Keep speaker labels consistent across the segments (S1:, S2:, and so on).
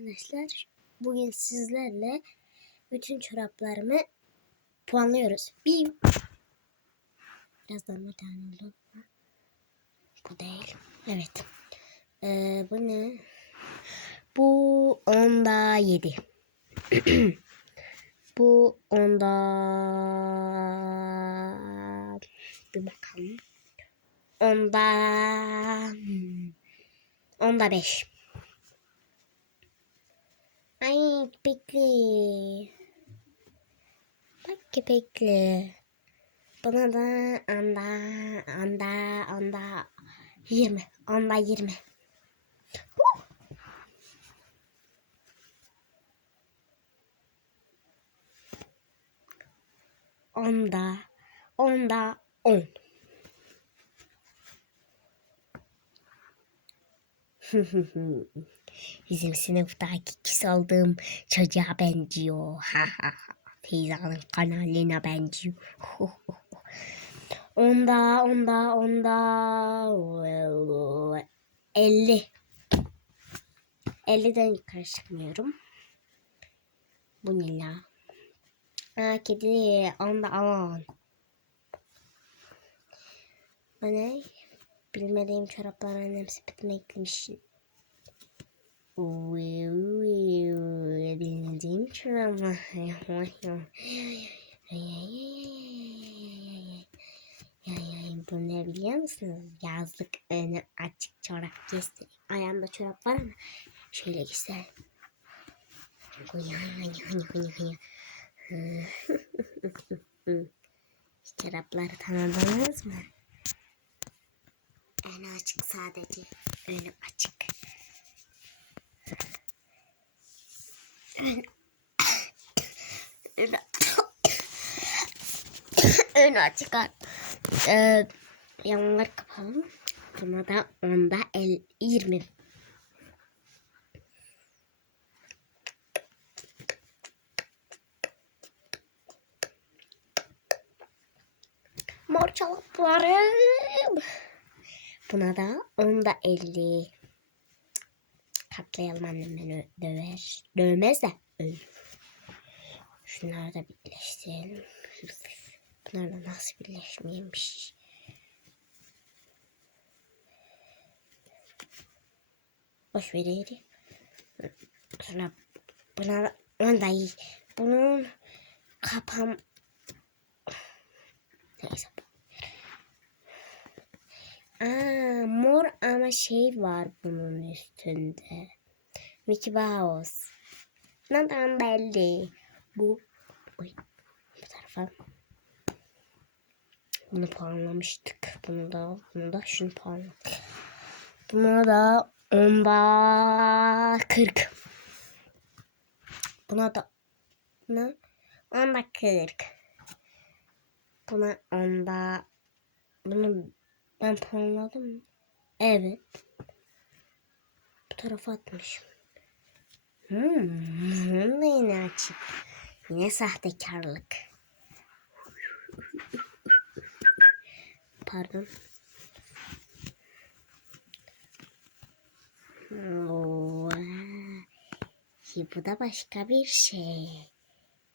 S1: arkadaşlar. Bugün sizlerle bütün çoraplarımı puanlıyoruz. Bir Birazdan bir tane oldu. Bu değil. Evet. Ee, bu ne? Bu onda 7. bu onda bir bakalım. Onda hmm, onda 5. Ay köpekli. Bak köpekli. Buna da anda anda anda 20. Onda 20. Huh! Onda onda 10. Bizim sınıftaki kız olduğum çocuğa benziyor. Ha ha ha. Feyza'nın kanalına benziyor. onda, onda, onda. 50. 50'den yukarı çıkmıyorum. Bu ne la? Aa kedi. Onda aman. Bu ne? Bilmediğim çoraplar annem sepetime eklemiş. Bilmediğim çoraplar. Bu ne biliyor musunuz? Yazlık önü açık çorap göstereyim. Ayağımda çorap var ama şöyle göstereyim. Çorapları tanıdınız mı? Önü açık sadece. Önü açık. Önü... Açık. Ee, yanları kapalı. Buna da onda el 20. Mor çoraplarım. Buna da onda 50. Katlayalım annem beni döver. Dövmez de öldür. Şunları da birleştirelim. Bunlar da nasıl birleşmeymiş. Boş ver yeri. Sonra buna da onda iyi. Bunun kapam Neyse. Aa, ama şey var bunun üstünde. Mickey Mouse. Neden belli? Bu. Oy. Bu tarafa. Bunu puanlamıştık. Bunu da, bunu da şunu puanladık. Buna da onda 40. Buna da buna onda 40. Buna onda bunu ben puanladım mı? Evet. Bu tarafa atmışım. Hmm, yine açık. Yine sahtekarlık. Pardon. Oo, bu da başka bir şey.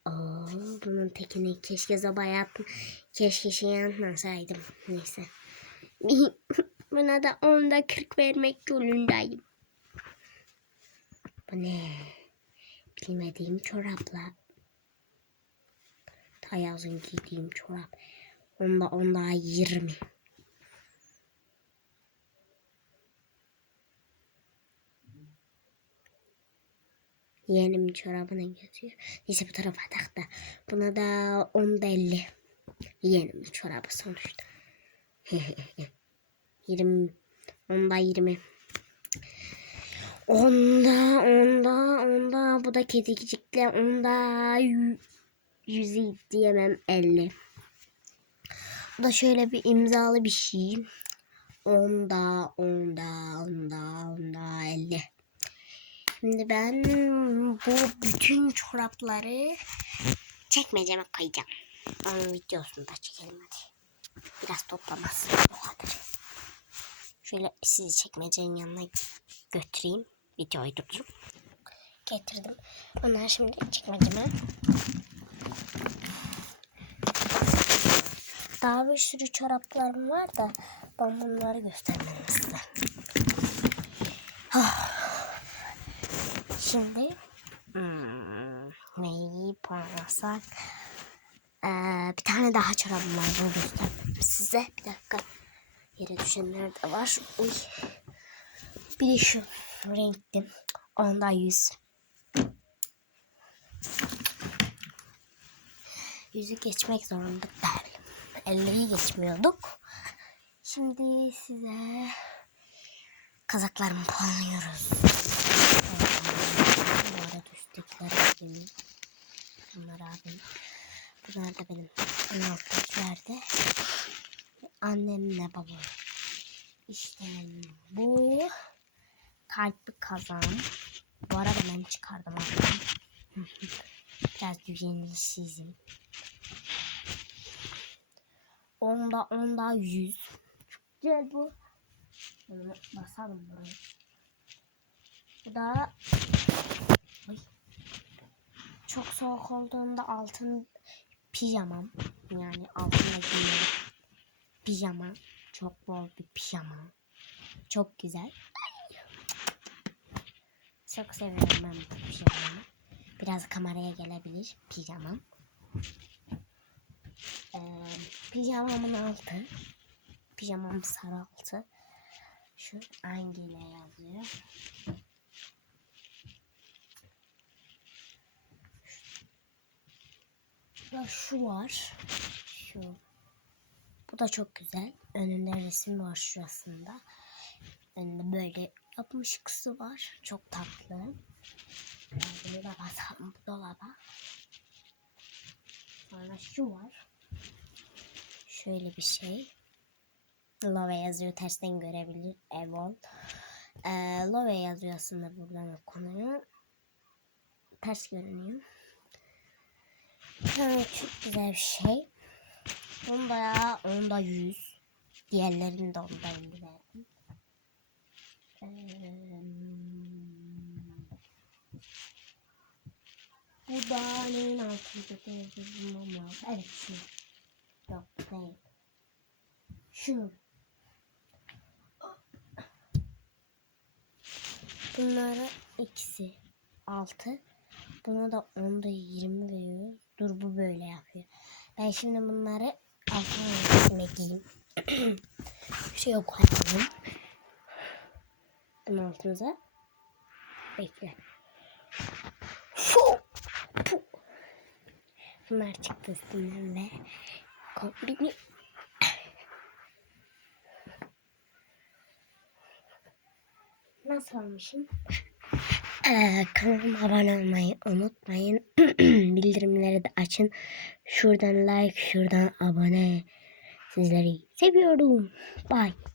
S1: Oo, bunun tekini keşke zoba yaptım. Keşke şey yapmasaydım. Neyse. Buna da onda 40 vermek zorundayım. Bu ne? Bilmediğim çorapla. Tayazın giydiğim çorap. Onda onda 20. Yeğenim çorabına götürüyor. Neyse bu tarafa tak da. Buna da onda 50. Yeğenim çorabı sonuçta. 20 onda 20 onda onda onda. Bu da kedicikle onda yüzü diyemem 50 bu da şöyle bir imzalı bir şey. Onda onda onda onda 50 şimdi ben bu bütün çorapları çekmeceme koyacağım. Onun videosunu da çekelim hadi. Biraz toplaması o kadar. Şöyle sizi çekmecenin yanına götüreyim. Videoyu durdurup. getirdim. Onlar şimdi çekmeceme. Daha bir sürü çoraplarım var da ben bunları göstermem size. Ah. Şimdi hmm, neyi parlasak? Ee, bir tane daha çorabım var. Bunu göstermem size. Bir dakika. Yere düşenler de var. Uy. Bir de şu renkli. Onda yüz. Yüzü geçmek zorunda değil. Elleri geçmiyorduk. Şimdi size kazaklarımı puanlıyoruz. Bu arada üsttekiler benim. Bunlar abim. Bunlar da benim. En alttakilerde. Annemle babam. İşte bu kalpli kazan. Bu arada ben çıkardım abim. Biraz güvensizim. Onda onda yüz. Çok güzel bu. Basalım buraya. Bu da Ay. çok soğuk olduğunda altın pijamam. Yani altına giyiyorum. Pijama. Çok bol bir pijama. Çok güzel. Çok seviyorum ben bu pijamamı. Biraz kameraya gelebilir pijamam. Ee, pijamamın altı. Pijamam sarı altı. Şu hangiyle yazıyor? Burada şu var. Bu da çok güzel. Önünde resim var şurasında. Önünde böyle yapmış kısı var. Çok tatlı. Bunu da basalım bu dolaba. Sonra şu var. Şöyle bir şey. Love yazıyor. Tersten görebilir. Evol. Ee, Love yazıyor aslında buradan okunuyor. Ters görünüyor. Evet, çok güzel bir şey. Bunda onda 100. Diğerlerini de onda 50 verdim. Bu da neyin altında bulmam lazım. Evet şu. Yok değil. Şu. Bunlara ikisi altı. Buna da onda 20 veriyor. Dur bu böyle yapıyor. Ben şimdi bunları altına giyeyim. Bir şey yok koyalım. Bunun altımıza. Bekle. Bunlar çıktı üstünden ve kombini Nasıl olmuşum? Ee, kanalıma abone olmayı unutmayın. Bildirimleri de açın. Şuradan like, şuradan abone. Sizleri seviyorum. Bye.